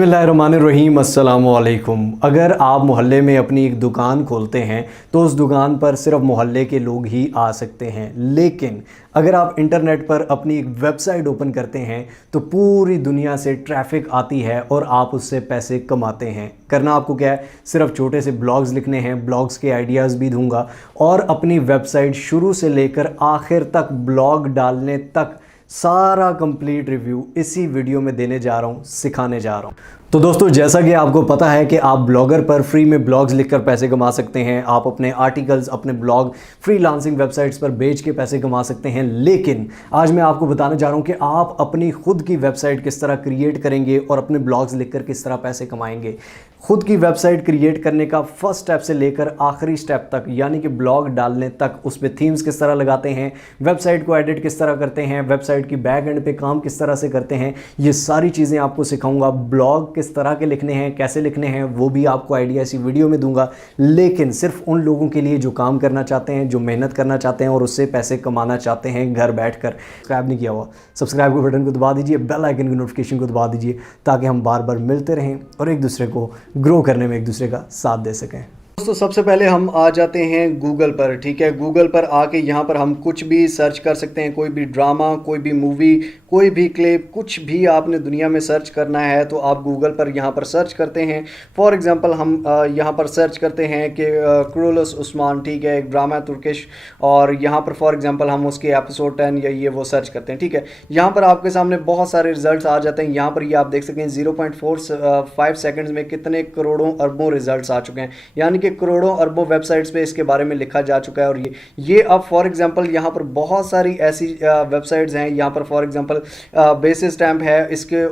बिस्मिल्लाहिर्रहमानिर्रहीम अस्सलामुअलैकुम। अगर आप मोहल्ले में अपनी एक दुकान खोलते हैं तो उस दुकान पर सिर्फ मोहल्ले के लोग ही आ सकते हैं, लेकिन अगर आप इंटरनेट पर अपनी एक वेबसाइट ओपन करते हैं तो पूरी दुनिया से ट्रैफिक आती है और आप उससे पैसे कमाते हैं। करना आपको क्या है, सिर्फ छोटे से ब्लॉग्स लिखने हैं। ब्लॉग्स के आइडियाज़ भी दूंगा और अपनी वेबसाइट शुरू से लेकर आखिर तक ब्लॉग डालने तक सारा कंप्लीट रिव्यू इसी वीडियो में देने जा रहा हूँ, सिखाने जा रहा हूँ। तो दोस्तों, जैसा कि आपको पता है कि आप ब्लॉगर पर फ्री में ब्लॉग्स लिखकर पैसे कमा सकते हैं। आप अपने आर्टिकल्स, अपने ब्लॉग फ्रीलांसिंग वेबसाइट्स पर बेच के पैसे कमा सकते हैं। लेकिन आज मैं आपको बताने जा रहा हूँ कि आप अपनी खुद की वेबसाइट किस तरह क्रिएट करेंगे और अपने ब्लॉग्स लिखकर किस तरह पैसे कमाएंगे। खुद की वेबसाइट क्रिएट करने का फर्स्ट स्टेप से लेकर आखिरी स्टेप तक, यानी कि ब्लॉग डालने तक, उस पर थीम्स किस तरह लगाते हैं, वेबसाइट को एडिट किस तरह करते हैं, वेबसाइट की बैक एंड पे काम किस तरह से करते हैं, ये सारी चीज़ें आपको सिखाऊंगा। ब्लॉग किस तरह के लिखने हैं, कैसे लिखने हैं, वो भी आपको आइडिया इसी वीडियो में दूंगा। लेकिन सिर्फ उन लोगों के लिए जो काम करना चाहते हैं, जो मेहनत करना चाहते हैं और उससे पैसे कमाना चाहते हैं घर बैठकर। सब्सक्राइब नहीं किया हुआ, सब्सक्राइब के बटन को दबा दीजिए, बेल आइकन की नोटिफिकेशन को दबा दीजिए, ताकि हम बार बार मिलते रहें और एक दूसरे को ग्रो करने में एक दूसरे का साथ दे सकें। दोस्तों, सबसे पहले हम आ जाते हैं गूगल पर। ठीक है, गूगल पर आके यहाँ पर हम कुछ भी सर्च कर सकते हैं। कोई भी ड्रामा, कोई भी मूवी, कोई भी क्लिप, कुछ भी आपने दुनिया में सर्च करना है तो आप गूगल पर यहाँ पर सर्च करते हैं। फॉर एग्जांपल हम यहाँ पर सर्च करते हैं कि क्रूलस उस्मान, ठीक है, एक ड्रामा तुर्किश, और यहाँ पर फॉर एग्जांपल हम उसके एपिसोड 10 या ये वो सर्च करते हैं। ठीक है, यहाँ पर आपके सामने बहुत सारे रिजल्ट्स आ जाते हैं। यहाँ पर ये आप देख सकते हैं 0.45 सेकंड्स में कितने करोड़ों अरबों रिजल्ट्स आ चुके हैं, यानी कि करोड़ों अरबों वेबसाइट्स पे इसके बारे में लिखा जा चुका है। और ये अब फॉर एग्जांपल यहाँ पर बहुत सारी ऐसी वेबसाइट्स हैं। यहाँ पर फॉर एग्जांपल बेसिस स्टैम्प है,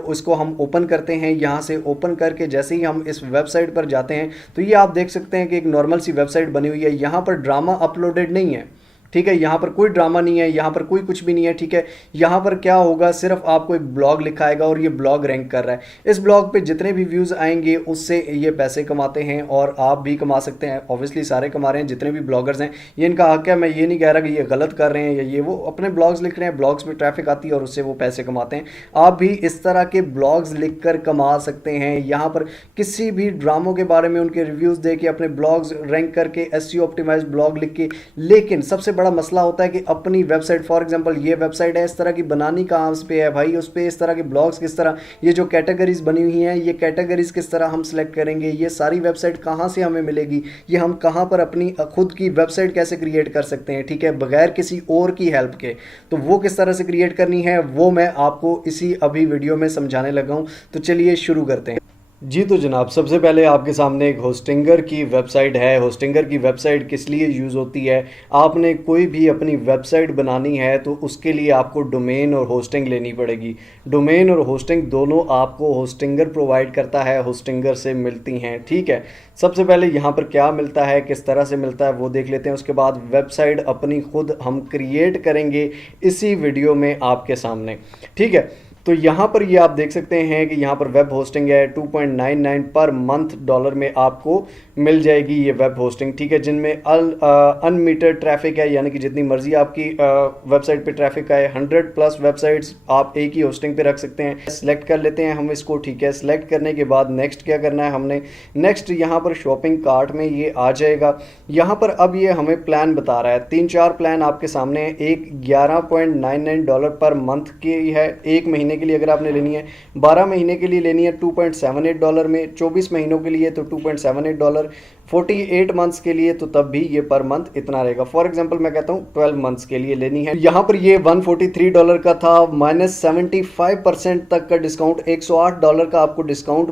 उसको हम ओपन करते हैं। यहाँ से ओपन करके जैसे ही हम इस वेबसाइट पर जाते हैं तो ये आप देख सकते हैं कि एक नॉर्मल सी वेबसाइट बनी हुई है। यहाँ पर ड्रामा अपलोडेड नहीं है, ठीक है, यहाँ पर कोई ड्रामा नहीं है, यहाँ पर कोई कुछ भी नहीं है। ठीक है, यहाँ पर क्या होगा, सिर्फ आपको एक ब्लॉग लिखा आएगा और ये ब्लॉग रैंक कर रहा है। इस ब्लॉग पे जितने भी व्यूज़ आएंगे उससे ये पैसे कमाते हैं और आप भी कमा सकते हैं। ऑब्वियसली सारे कमा रहे हैं, जितने भी ब्लॉगर्स हैं, ये इनका हक है। मैं ये नहीं कह रहा कि ये गलत कर रहे हैं या ये वो, अपने ब्लॉग्स लिख रहे हैं, ब्लॉग्स में ट्रैफिक आती है और उससे वो पैसे कमाते हैं। आप भी इस तरह के ब्लॉग्स लिख कर कमा सकते हैं। यहाँ पर किसी भी ड्रामों के बारे में उनके रिव्यूज़ दे के अपने ब्लॉग्स रैंक करके SEO ऑप्टिमाइज्ड ब्लॉग लिख के। लेकिन सबसे बड़ा मसला होता है कि अपनी वेबसाइट, फॉर एग्जांपल ये वेबसाइट है, इस तरह की बनानी कहाँ पे है भाई, उस पे इस तरह के ब्लॉग्स किस तरह, ये जो कैटेगरीज बनी हुई हैं, ये कैटेगरीज किस तरह हम सिलेक्ट करेंगे, ये सारी वेबसाइट कहाँ से हमें मिलेगी, ये हम कहाँ पर अपनी खुद की वेबसाइट कैसे क्रिएट कर सकते हैं, ठीक है, बगैर किसी और की हेल्प के। तो वो किस तरह से क्रिएट करनी है वो मैं आपको इसी अभी वीडियो में समझाने लगा हूँ। तो चलिए शुरू करते हैं। जी तो जनाब, सबसे पहले आपके सामने एक होस्टिंगर की वेबसाइट है। होस्टिंगर की वेबसाइट किस लिए यूज़ होती है, आपने कोई भी अपनी वेबसाइट बनानी है तो उसके लिए आपको डोमेन और होस्टिंग लेनी पड़ेगी। डोमेन और होस्टिंग दोनों आपको होस्टिंगर प्रोवाइड करता है, होस्टिंगर से मिलती हैं। ठीक है, सबसे पहले यहाँ पर क्या मिलता है, किस तरह से मिलता है वो देख लेते हैं। उसके बाद वेबसाइट अपनी खुद हम क्रिएट करेंगे इसी वीडियो में आपके सामने। ठीक है, तो यहाँ पर ये आप देख सकते हैं कि यहाँ पर वेब होस्टिंग है 2.99 पर मंथ डॉलर में आपको मिल जाएगी ये वेब होस्टिंग। ठीक है, जिनमें अनमीटर्ड ट्रैफिक है, यानी कि जितनी मर्जी आपकी वेबसाइट पे ट्रैफिक आए, 100+ वेबसाइट्स आप एक ही होस्टिंग पे रख सकते हैं। सेलेक्ट कर लेते हैं हम इसको। ठीक है, सेलेक्ट करने के बाद नेक्स्ट क्या करना है हमने, नेक्स्ट यहाँ पर शॉपिंग कार्ट में ये आ जाएगा। यहाँ पर अब ये हमें प्लान बता रहा है, 3-4 प्लान आपके सामने है। एक $11.99 पर मंथ की है, एक महीने के लिए अगर आपने लेनी है, 12 महीने के लिए लेनी है $2.78 में, 24 महीनों के लिए तो $2.78, 48 मंथ्स के लिए तो तब भी ये पर मंथ इतना रहेगा। फॉर एग्जांपल मैं कहता हूँ 12 मंथ्स के लिए लेनी है। यहाँ पर ये $143 का था, -75% तक का डिस्काउंट, $108 का आपको डिस्काउंट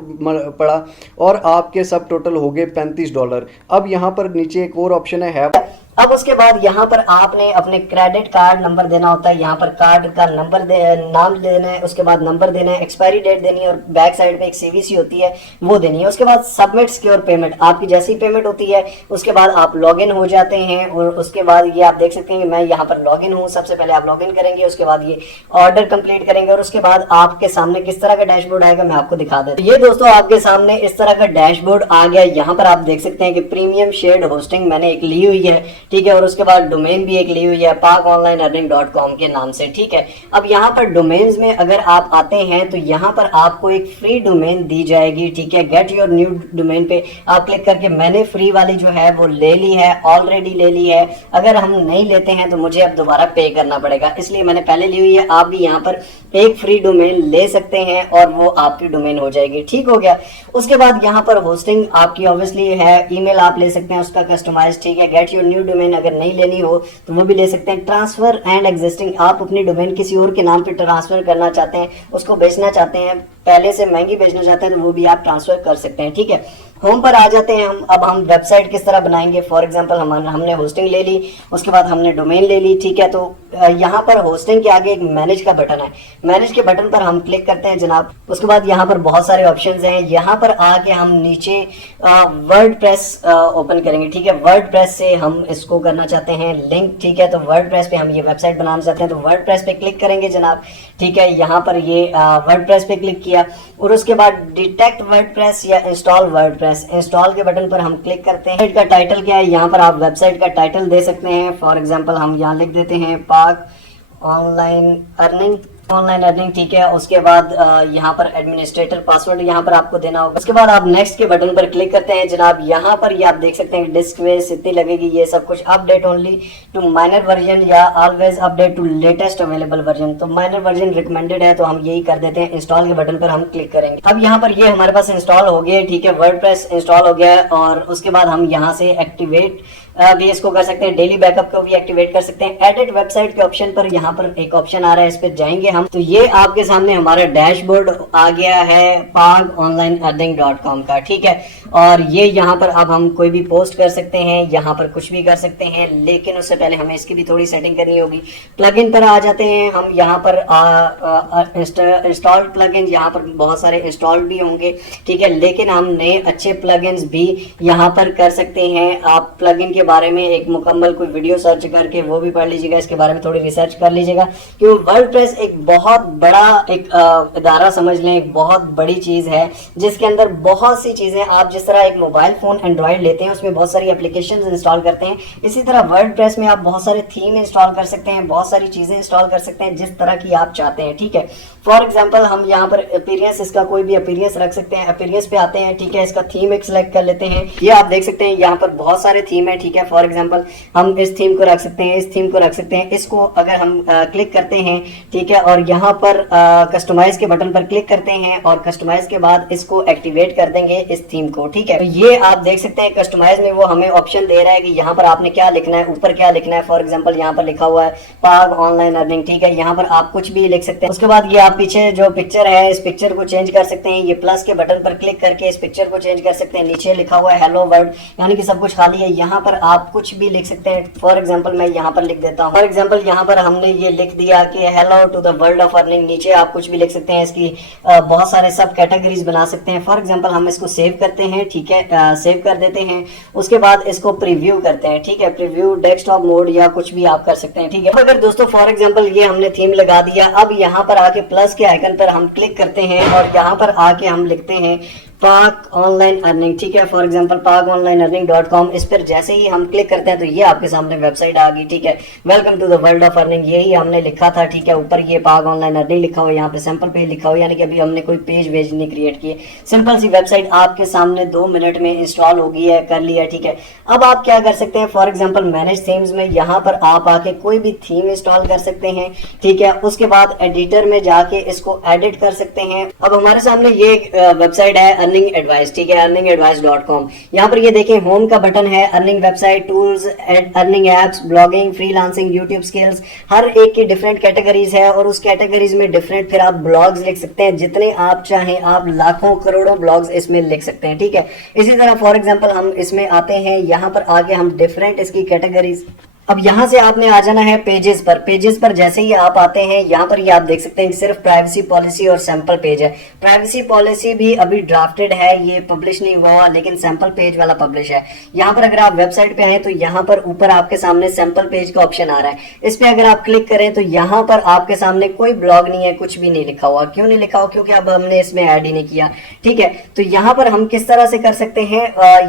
पड़ा और आपके सब टोटल हो गए $35। अब यहाँ पर नीचे एक और ऑप्शन है। अब उसके बाद यहाँ पर आपने अपने क्रेडिट कार्ड नंबर देना होता है। यहाँ पर कार्ड का नंबर नाम देना है, उसके बाद नंबर देना है, एक्सपायरी डेट देनी है और बैक साइड पे एक CVC होती है वो देनी है। उसके बाद सबमिट सिक्योर पेमेंट, आपकी जैसी पेमेंट होती है उसके बाद आप लॉगिन हो जाते हैं। और उसके बाद ये आप देख सकते हैं कि मैं यहाँ पर लॉगिन हूँ। सबसे पहले आप लॉगिन करेंगे, उसके बाद ये ऑर्डर कंप्लीट करेंगे और उसके बाद आपके सामने किस तरह का डैशबोर्ड आएगा मैं आपको दिखा देता हूँ। ये दोस्तों आपके सामने इस तरह का डैशबोर्ड आ गया। यहाँ पर आप देख सकते हैं कि प्रीमियम शेयर्ड होस्टिंग मैंने एक ली हुई है। ठीक है, और उसके बाद डोमेन भी एक ली हुई है pakonlineearning.com के नाम से, ठीक है। अब यहाँ पर डोमेन्स में अगर आप आते हैं तो यहाँ पर आपको एक फ्री डोमेन दी जाएगी, ठीक है। गेट योर न्यू डोमेन पे आप क्लिक करके, मैंने फ्री वाली जो है वो ले ली है, ऑलरेडी ले ली है। अगर हम नहीं लेते हैं तो मुझे अब दोबारा पे करना पड़ेगा, इसलिए मैंने पहले ली हुई है। आप भी यहाँ पर एक फ्री डोमेन ले सकते हैं और वो आपकी डोमेन हो जाएगी, ठीक हो गया। उसके बाद यहाँ पर होस्टिंग आपकी ऑब्वियसली है, ईमेल आप ले सकते हैं उसका कस्टमाइज, ठीक है। गेट योर न्यू डोमेन अगर नहीं लेनी हो तो वो भी ले सकते हैं। ट्रांसफर एंड एग्जिस्टिंग, आप अपनी डोमेन किसी और के नाम पे ट्रांसफर करना चाहते हैं, उसको बेचना चाहते हैं, पहले से महंगी बेचना चाहते हैं तो वो भी आप ट्रांसफर कर सकते हैं, ठीक है। होम पर आ जाते हैं हम। अब हम वेबसाइट किस तरह बनाएंगे, फॉर एग्जांपल हमने होस्टिंग ले ली, उसके बाद हमने डोमेन ले ली, ठीक है। तो यहाँ पर होस्टिंग के आगे एक मैनेज का बटन है, मैनेज के बटन पर हम क्लिक करते हैं जनाब। उसके बाद यहाँ पर बहुत सारे ऑप्शंस हैं, यहाँ पर आके हम नीचे वर्डप्रेस ओपन करेंगे, ठीक है। वर्डप्रेस से हम इसको करना चाहते हैं लिंक, ठीक है। तो वर्डप्रेस पे हम ये वेबसाइट बनाना चाहते हैं तो वर्डप्रेस पे क्लिक करेंगे जनाब, ठीक है। यहाँ पर ये वर्डप्रेस पे क्लिक किया और उसके बाद डिटेक्ट वर्डप्रेस या इंस्टॉल वर्डप्रेस, इंस्टॉल के बटन पर हम क्लिक करते हैं। का टाइटल क्या है, यहाँ पर आप वेबसाइट का टाइटल दे सकते हैं। फॉर एग्जांपल हम यहाँ लिख देते हैं पाक ऑनलाइन अर्निंग, ठीक है। उसके बाद यहाँ पर एडमिनिस्ट्रेटर पासवर्ड यहाँ पर आपको देना होगा। उसके बाद आप नेक्स्ट के बटन पर क्लिक करते हैं जनाब। यहाँ पर ये आप देख सकते हैं डिस्क स्पेस इतनी लगेगी, ये सब कुछ। Update only to minor version या always update to latest available version, तो माइनर वर्जन रिकमेंडेड है तो हम यही कर देते हैं। इंस्टॉल के बटन पर हम क्लिक करेंगे। अब यहाँ पर ये हमारे पास इंस्टॉल हो गया, ठीक है। वर्डप्रेस इंस्टॉल हो गया है और उसके बाद हम यहाँ से एक्टिवेट भी इसको कर सकते हैं, डेली बैकअप को भी एक्टिवेट कर सकते हैं। एडिट वेबसाइट के ऑप्शन पर यहाँ पर एक ऑप्शन आ रहा है, इस पर जाएंगे हम तो ये आपके सामने हमारा डैशबोर्ड आ गया है pakonlineearning.com का, ठीक है। और ये यहाँ पर अब हम कोई भी पोस्ट कर सकते हैं, यहाँ पर कुछ भी कर सकते हैं, लेकिन उससे पहले हमें इसकी भी थोड़ी सेटिंग करनी होगी। प्लगइन पर आ जाते हैं हम, यहाँ पर इंस्टॉल्ड प्लगइन, यहाँ पर बहुत सारे इंस्टॉल्ड भी होंगे, ठीक है। लेकिन हम नए अच्छे प्लगइन्स भी यहाँ पर कर सकते हैं। आप प्लगइन के बारे में एक मुकम्मल कोई वीडियो सर्च करके वो भी पढ़ लीजिएगा, इसके बारे में थोड़ी रिसर्च कर लीजिएगा, क्योंकि वर्डप्रेस एक बहुत बड़ा एक इदारा समझ लें, एक बहुत बड़ी चीज़ है जिसके अंदर बहुत सी चीज़ें, आप जिस तरह एक मोबाइल फ़ोन एंड्रॉयड लेते हैं उसमें बहुत सारी एप्लीकेशंस इंस्टॉल करते हैं, इसी तरह वर्डप्रेस में आप बहुत सारे थीम इंस्टॉल कर सकते हैं, बहुत सारी चीज़ें इंस्टॉल कर सकते हैं जिस तरह की आप चाहते हैं, ठीक है। फॉर एग्जाम्पल हम यहाँ पर अपीयरेंस, इसका कोई भी अपीयरेंस रख सकते हैं। अपीयरेंस पे आते हैं, ठीक है। इसका थीम एक सिलेक्ट कर लेते हैं। ये आप देख सकते हैं यहाँ पर बहुत सारे थीम है, ठीक है। फॉर एग्जाम्पल हम इस थीम को रख सकते हैं, इस थीम को रख सकते हैं। इसको अगर हम क्लिक करते हैं, ठीक है, और यहाँ पर कस्टमाइज के बटन पर क्लिक करते हैं और कस्टमाइज के बाद इसको एक्टिवेट कर देंगे इस थीम को, ठीक है। तो ये आप देख सकते हैं कस्टमाइज में वो हमें ऑप्शन दे रहा है कि यहाँ पर आपने क्या लिखना है, ऊपर क्या लिखना है। फॉर एग्जाम्पल यहाँ पर लिखा हुआ है पाक ऑनलाइन अर्निंग, ठीक है। यहाँ पर आप कुछ भी लिख सकते हैं। उसके बाद ये आप पीछे जो पिक्चर है, इस पिक्चर को चेंज कर सकते हैं। ये प्लस के बटन पर क्लिक करके इस पिक्चर को चेंज कर सकते हैं। नीचे लिखा हुआ है हेलो वर्ल्ड, यानी कि सब कुछ खाली है। यहाँ पर आप कुछ भी लिख सकते हैं। फॉर एग्जाम्पल मैं यहाँ पर लिख देता हूँ। फॉर एग्जाम्पल यहाँ पर हमने ये लिख दिया कि hello to the world of earning. नीचे आप कुछ भी लिख सकते हैं, इसकी बहुत सारे सब कैटेगरीज बना सकते हैं। फॉर एग्जाम्पल हम इसको सेव करते हैं, ठीक है, सेव कर देते हैं। उसके बाद इसको प्रीव्यू करते हैं, ठीक है। प्रीव्यू डेस्कटॉप मोड या कुछ भी आप कर सकते हैं, ठीक है। अगर दोस्तों फॉर एग्जाम्पल ये हमने थीम लगा दिया, अब यहाँ पर आके प्लस के आइकन पर हम क्लिक करते हैं और यहाँ पर आके हम लिखते हैं पाक ऑनलाइन अर्निंग, ठीक है। फॉर एग्जांपल pakonlineearning.com, इस पर जैसे ही हम क्लिक करते हैं तो ये आपके सामने वेबसाइट आ गई, ठीक है। Welcome to the world of earning, यही हमने लिखा था, ठीक है। ऊपर ये पाक ऑनलाइन अर्निंग लिखा हुआ है, यहाँ पे सैंपल पेज लिखा हुआ है, यानी कि अभी हमने कोई पेज वेज नहीं क्रिएट किए। सिंपल सी वेबसाइट आपके सामने 2 मिनट में इंस्टॉल हो गई है, कर लिया, ठीक है। अब आप क्या कर सकते हैं, फॉर एग्जाम्पल मैनेज थीम्स में यहाँ पर आप आके कोई भी थीम इंस्टॉल कर सकते हैं, ठीक है। उसके बाद एडिटर में जाके इसको एडिट कर सकते हैं। अब हमारे सामने ये वेबसाइट है अर्निंग एडवाइस, ठीक है, earningadvice.com। यहाँ पर ये देखें होम का बटन है, earning website, tools, earning apps, blogging, freelancing, YouTube skills, हर एक की डिफरेंट कैटेगरीज है और उस कैटेगरीज में डिफरेंट फिर आप ब्लॉग्स लिख सकते हैं, जितने आप चाहें आप लाखों करोड़ों ब्लॉग्स इसमें लिख सकते हैं, ठीक है। इसी तरह फॉर एग्जांपल हम इसमें आते हैं, यहाँ पर आके हम डिफरेंट इसकी कैटेगरीज अब यहाँ से आपने आ जाना है पेजेस पर। पेजेस पर जैसे ही आप आते हैं, यहाँ पर ये आप देख सकते हैं कि सिर्फ प्राइवेसी पॉलिसी और सैंपल पेज है। प्राइवेसी पॉलिसी भी अभी ड्राफ्टेड है, ये पब्लिश नहीं हुआ, लेकिन सैंपल पेज वाला पब्लिश है। यहाँ पर अगर आप वेबसाइट पे आए तो यहाँ पर ऊपर आपके सामने सैंपल पेज का ऑप्शन आ रहा है। इस पे अगर आप क्लिक करें तो यहाँ पर आपके सामने कोई ब्लॉग नहीं है, कुछ भी नहीं लिखा हुआ। क्यों नहीं लिखा हुआ? क्योंकि अब हमने इसमें ऐड ही नहीं किया। ठीक है, तो यहाँ पर हम किस तरह से कर सकते हैं,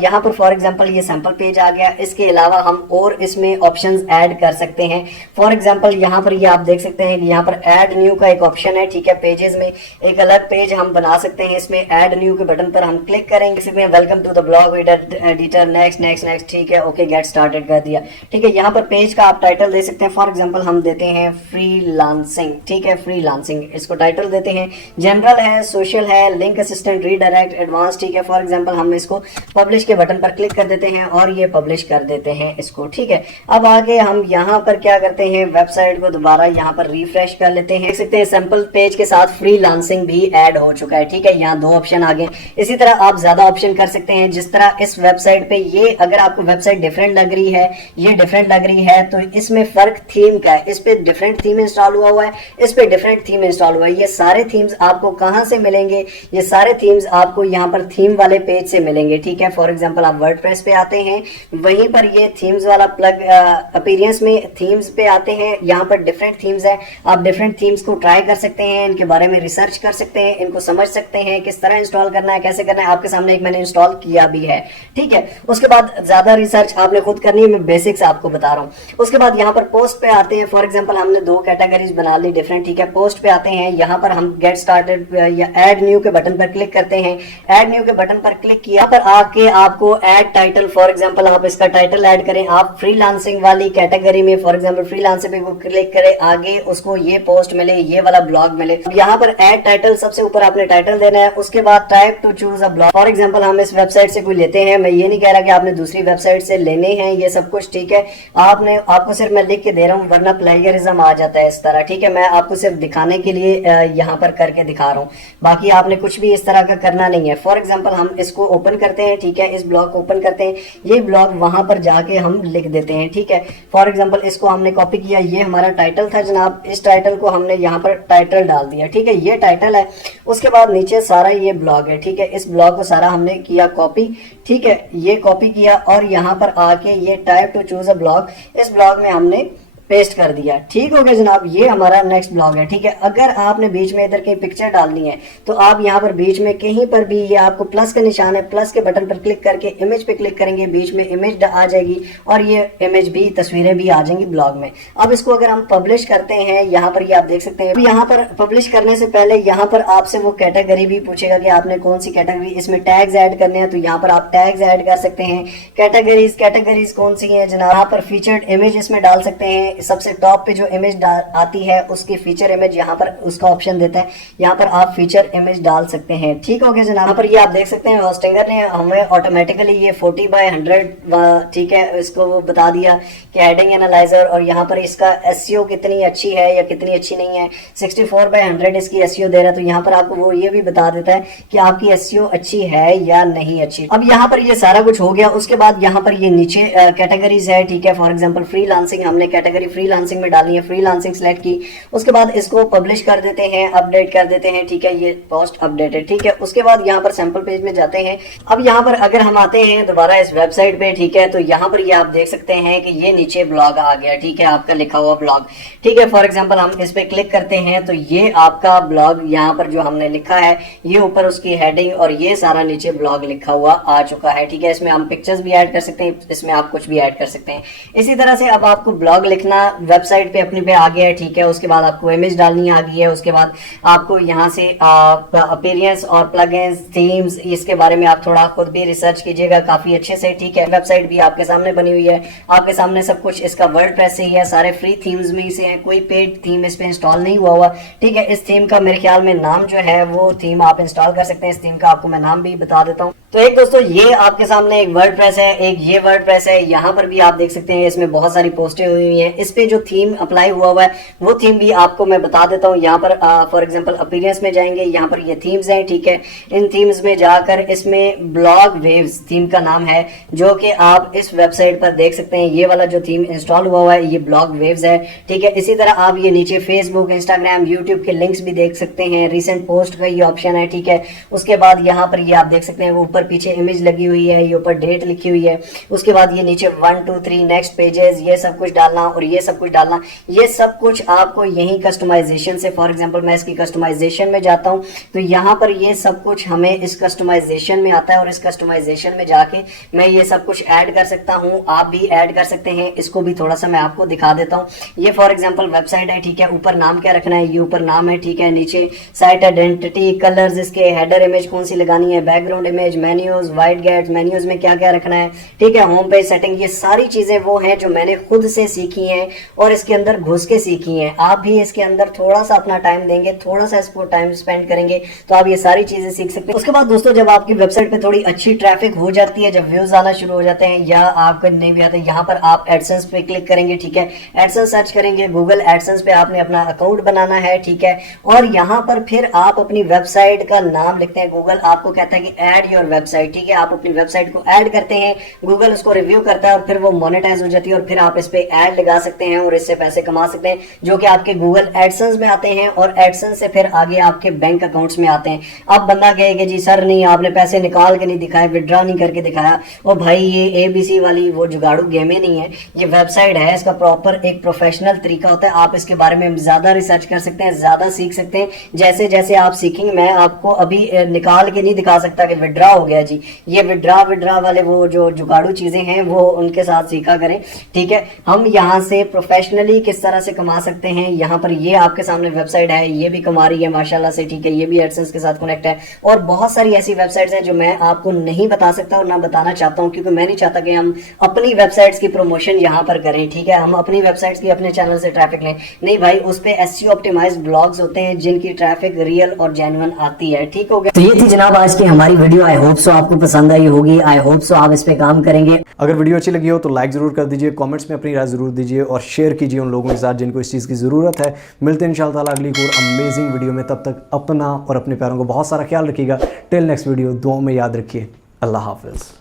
यहाँ पर फॉर एग्जाम्पल ये सैंपल पेज आ गया। इसके अलावा हम और इसमें ऑप्शंस ऐड कर सकते हैं। फॉर एग्जांपल यहाँ पर ये आप देख सकते हैं कि यहाँ पर ऐड न्यू का एक ऑप्शन है। ठीक है, पेजेस में एक अलग पेज हम बना सकते हैं। इसमें ऐड न्यू के बटन पर हम क्लिक करेंगे, इसमें welcome to the blog editor, next next next. ठीक है, ओके गेट स्टार्टेड कर दिया। ठीक है, यहाँ पर पेज का आप टाइटल दे सकते हैं। फॉर एग्जाम्पल हम देते हैं फ्रीलांसिंग। ठीक है, फ्रीलांसिंग इसको टाइटल देते हैं। जनरल है, सोशल है, लिंक असिस्टेंट, रीडायरेक्ट, एडवांस। ठीक है, फॉर एग्जाम्पल हम इसको पब्लिश के बटन पर क्लिक कर देते हैं और ये पब्लिश कर देते हैं इसको। ठीक है, अब आगे हम यहाँ पर क्या करते हैं, वेबसाइट को दोबारा यहाँ पर रिफ्रेश कर लेते हैं। देख सकते हैं सैंपल पेज के साथ फ्रीलांसिंग भी ऐड हो चुका है। ठीक है, यहाँ 2 ऑप्शन आ गए। इसी तरह आप ज्यादा ऑप्शन कर सकते हैं। जिस तरह इस वेबसाइट पे ये अगर आपको वेबसाइट डिफरेंट लग रही है, ये डिफरेंट लग रही है, तो इसमें फर्क थीम का है। इस पे डिफरेंट थीम इंस्टॉल हुआ है, इस पे डिफरेंट थीम इंस्टॉल हुआ है। ये सारे थीम्स आपको कहाँ से मिलेंगे? ये सारे थीम्स आपको यहाँ पर थीम वाले पेज से मिलेंगे। ठीक है, फॉर एग्जाम्पल आप वर्डप्रेस पे आते हैं, वहीं पर ये थीम्स वाला प्लग अपीयरेंस में थीम्स पे आते हैं। यहाँ पर डिफरेंट थीम्स है, आप डिफरेंट थीम्स को ट्राई कर सकते हैं, इनके बारे में रिसर्च कर सकते हैं, इनको समझ सकते हैं किस तरह इंस्टॉल करना है, कैसे करना है। आपके सामने एक मैंने इंस्टॉल किया भी है। ठीक है, उसके बाद ज्यादा रिसर्च आपने खुद करनी है, मैं बेसिक्स आपको बता रहा हूँ। उसके बाद यहाँ पर पोस्ट पे आते हैं। फॉर एग्जाम्पल हमने 2 कैटेगरीज बना ली डिफरेंट। ठीक है, पोस्ट पे आते हैं, यहाँ पर हम गेट स्टार्टेड या एड न्यू के बटन पर क्लिक करते हैं। एड न्यू के बटन पर क्लिक किया पर आके आपको एड टाइटल, फॉर एग्जाम्पल आप इसका टाइटल ऐड करें। आप फ्रीलांसिंग वाली कैटेगरी में फॉर एग्जाम्पल फ्रीलांसिंग पे क्लिक करें, आगे उसको ये पोस्ट मिले, ये वाला ब्लॉग मिले। यहाँ पर ऐड टाइटल, सबसे ऊपर आपने टाइटल देना है। उसके बाद type two choose a blog. For example हम इस वेबसाइट से कोई लेते हैं, मैं ये नहीं कह रहा कि आपने दूसरी वेबसाइट से लेने हैं ये सब कुछ। ठीक है, आपको सिर्फ मैं लिख के दे रहा हूँ, वरना प्लेगरिज्म आ जाता है इस तरह। ठीक है, मैं आपको सिर्फ दिखाने के लिए यहाँ पर करके दिखा रहा हूँ, बाकी आपने कुछ भी इस तरह का करना नहीं है। फॉर एग्जाम्पल हम इसको ओपन करते हैं। ठीक है, इस ब्लॉग को ओपन करते हैं, ये ब्लॉग वहां पर जाके हम लिख देते हैं। ठीक है, फॉर एग्जाम्पल इसको हमने कॉपी किया, ये हमारा टाइटल था जनाब, इस टाइटल को हमने यहाँ पर टाइटल डाल दिया। ठीक है, ये टाइटल है। उसके बाद नीचे सारा ये ब्लॉग है। ठीक है, इस ब्लॉग को सारा हमने किया कॉपी। ठीक है, ये कॉपी किया और यहाँ पर आके ये type two choose a blog, इस ब्लॉग में हमने पेस्ट कर दिया। ठीक हो गया जनाब, ये हमारा नेक्स्ट ब्लॉग है। ठीक है, अगर आपने बीच में इधर कहीं पिक्चर डालनी है तो आप यहाँ पर बीच में कहीं पर भी, ये आपको प्लस का निशान है, प्लस के बटन पर क्लिक करके इमेज पे क्लिक करेंगे, बीच में इमेज आ जाएगी और ये इमेज भी, तस्वीरें भी आ जाएंगी ब्लॉग में। अब इसको अगर हम पब्लिश करते हैं, यहाँ पर ये आप देख सकते हैं। यहाँ पर पब्लिश करने से पहले यहाँ पर आपसे वो कैटेगरी भी पूछेगा कि आपने कौन सी कैटेगरी, इसमें टैग्स ऐड करने हैं तो यहाँ पर आप टैग्स ऐड कर सकते हैं। कैटेगरीज कौन सी है जनाब, यहाँ पर फीचर्ड इमेज इसमें डाल सकते हैं। सबसे टॉप पे जो इमेज आती है उसकी फीचर इमेज, यहाँ पर उसका ऑप्शन देता है, यहाँ पर आप फीचर इमेज डाल सकते हैं। ठीक हो गया जनाब, यहाँ पर ये आप देख सकते हैं होस्टिंगर ने हमें ऑटोमेटिकली ये 40/100 ठीक है इसको वो बता दिया कि हेडिंग एनालाइजर, और यहाँ पर इसका एसईओ कितनी अच्छी है या कितनी अच्छी नहीं है। 64/100 इसकी एसईओ दे रहा है, तो यहाँ पर आपको वो ये भी बता देता है कि आपकी एसईओ अच्छी है या नहीं अच्छी। अब यहाँ पर ये सारा कुछ हो गया। उसके बाद यहाँ पर ये नीचे कैटेगरीज है। ठीक है, फॉर एग्जाम्पल फ्रीलांसिंग, हमने कैटेगरी फ्रीलांसिंग में डालनी है, फ्रीलांसिंग सेलेक्ट की। उसके बाद इसको पब्लिश कर देते हैं, अपडेट कर देते हैं। ठीक है, ये पोस्ट अपडेटेड। ठीक है, उसके बाद यहाँ पर सैंपल पेज में जाते हैं। अब यहाँ पर अगर हम आते हैं दोबारा इस वेबसाइट पे, ठीक है, तो यहाँ पर ये आप देख सकते हैं कि ये नीचे ब्लॉग आ गया। ठीक है, आपका लिखा हुआ ब्लॉग। ठीक है, फॉर एग्जाम्पल हम इस पे क्लिक करते हैं तो ये आपका ब्लॉग यहाँ पर जो हमने लिखा है, ये ऊपर उसकी हेडिंग और ये सारा नीचे ब्लॉग लिखा हुआ आ चुका है। ठीक है, इसमें हम पिक्चर्स भी ऐड कर सकते हैं, इसमें आप कुछ भी ऐड कर सकते हैं। इसी तरह से अब आपको ब्लॉग लिखना वेबसाइट पे अपने पे आ गया है। ठीक है, उसके बाद आपको इमेज डालनी आ गई है। उसके बाद आपको यहाँ से अपीयरेंस और प्लगइन्स, थीम्स, इसके बारे में आप थोड़ा खुद भी रिसर्च कीजिएगा काफी अच्छे से। ठीक है, वेबसाइट भी आपके सामने बनी हुई है, आपके सामने सब कुछ इसका वर्डप्रेस से ही है, सारे फ्री थीम्स में से है, कोई पेड थीम इस पे इंस्टॉल नहीं हुआ। ठीक है, इस थीम का मेरे ख्याल में नाम जो है वो थीम आप इंस्टॉल कर सकते हैं। इस थीम का आपको मैं नाम भी बता देता हूँ। तो एक दोस्तों ये आपके सामने एक वर्डप्रेस है, एक ये वर्डप्रेस है। यहाँ पर भी आप देख सकते हैं इसमें बहुत सारी पोस्टें हुई हुई हैं। इस पे जो थीम अप्लाई हुआ है वो थीम भी आपको मैं बता देता हूँ। यहाँ पर फॉर एग्जांपल अपीयरेंस में जाएंगे, यहाँ पर ये थीम्स हैं, ठीक है। इन थीम्स में जाकर इसमें ब्लॉग वेव्स थीम का नाम है, जो कि आप इस वेबसाइट पर देख सकते हैं। ये वाला जो थीम इंस्टॉल हुआ है ये ब्लॉग वेव्स है, ठीक है। इसी तरह आप ये नीचे फेसबुक, इंस्टाग्राम, यूट्यूब के लिंक्स भी देख सकते हैं। रिसेंट पोस्ट का ये ऑप्शन है, ठीक है। उसके बाद यहाँ पर ये आप देख सकते हैं ऊपर पीछे इमेज लगी हुई है, ये ऊपर डेट लिखी हुई है। उसके बाद ये नीचे 1 2 3 नेक्स्ट पेजेस, ये सब कुछ डालना और ये सब कुछ डालना। ये सब कुछ आपको यही कस्टमाइजेशन से, फॉर एग्जांपल मैं इसकी कस्टमाइजेशन में जाता हूं तो यहाँ पर ये सब कुछ हमें इस कस्टमाइजेशन में आता है और इस कस्टमाइजेशन में जाके मैं ये सब कुछ ऐड कर सकता हूँ। आप भी ऐड कर सकते हैं। इसको भी थोड़ा सा मैं आपको दिखा देता हूँ। ये फॉर एग्जाम्पल वेबसाइट है, ठीक है। ऊपर नाम क्या रखना है, ये ऊपर नाम है, ठीक है। नीचे साइट आइडेंटिटी, कलर्स, इसके हेडर इमेज कौन सी लगानी है, background image, menus, widgets, menus में क्या क्या रखना है, ठीक है। होम पेज सेटिंग, ये सारी चीजें वो हैं जो मैंने खुद से सीखी हैं और इसके अंदर घुस के सीखी हैं। आप भी इसके अंदर थोड़ा सा अपना टाइम देंगे, थोड़ा सा इसको टाइम स्पेंड करेंगे तो आप ये सारी चीजें सीख सकते हैं। उसके बाद दोस्तों जब आपकी वेबसाइट पे थोड़ी अच्छी ट्रैफिक हो जाती है, जब व्यूज आना शुरू हो जाते हैं या आपको नहीं भी आते, यहाँ पर आप एडसेंस पे क्लिक करेंगे, ठीक है। एडसेंस सर्च करेंगे, गूगल एडसेंस पे आपने अपना अकाउंट बनाना है, ठीक है। और यहाँ पर फिर आप अपनी वेबसाइट का नाम लिखते हैं। गूगल आपको कहता है कि ऐड योर वेबसाइट, ठीक है। आप अपनी वेबसाइट को ऐड करते हैं, गूगल उसको रिव्यू करता है और फिर वो मोनेटाइज हो जाती है और फिर आप इस पे ऐड लगा सकते हैं और इससे पैसे कमा सकते हैं, जो कि आपके गूगल एडसेंस में आते हैं और एडसेंस से फिर आगे आपके बैंक अकाउंट्स में आते हैं। अब बंदा कहेगा जी सर नहीं आपने पैसे निकाल के नहीं दिखाए, विड्रॉ नहीं करके दिखाया। और भाई ये ABC वाली वो जुगाड़ू गेमें नहीं है, ये वेबसाइट है, इसका प्रॉपर एक प्रोफेशनल तरीका होता है। आप इसके बारे में ज्यादा रिसर्च कर सकते हैं, ज्यादा सीख सकते हैं। जैसे जैसे आप सीखेंगे, मैं आपको अभी निकाल के नहीं दिखा सकता कि विड्रॉ हो गया जी। ये विड्रॉ वाले वो जो जुगाड़ू चीजें हैं वो उनके साथ सीखा करें, ठीक है। हम यहाँ से प्रोफेशनली किस तरह से कमा सकते हैं, यहाँ पर ये आपके सामने वेबसाइट है, ये भी कमा रही है माशाल्लाह से, ठीक है। ये भी एडसेंस के साथ कनेक्ट है और बहुत सारी ऐसी वेबसाइट्स हैं जो मैं आपको नहीं बता सकता और ना बताना चाहता हूँ, क्योंकि मैं नहीं चाहता कि हम अपनी वेबसाइट्स की प्रमोशन यहाँ पर करें, ठीक है। हम अपनी वेबसाइट्स की अपने चैनल से ट्रैफिक लें, नहीं भाई। उस पे SEO ऑप्टिमाइज्ड ब्लॉग्स होते हैं जिनकी ट्रैफिक रियल और जेन्युइन आती है, ठीक हो गया। तो ये थी जनाब आज की हमारी वीडियो। आई होप सो आपको पसंद आई होगी, आई होप सो आप इस पे काम करेंगे। अगर वीडियो अच्छी लगी हो तो लाइक ज़रूर कर दीजिए, कमेंट्स में अपनी राय ज़रूर दीजिए और शेयर कीजिए उन लोगों के साथ जिनको इस चीज़ की ज़रूरत है। मिलते हैं इंशाअल्लाह ताला अगली और अमेजिंग वीडियो में। तब तक अपना और अपने प्यारों को बहुत सारा ख्याल रखिएगा। टिल नेक्स्ट वीडियो, दुआओं में याद रखिए। अल्लाह हाफिज़।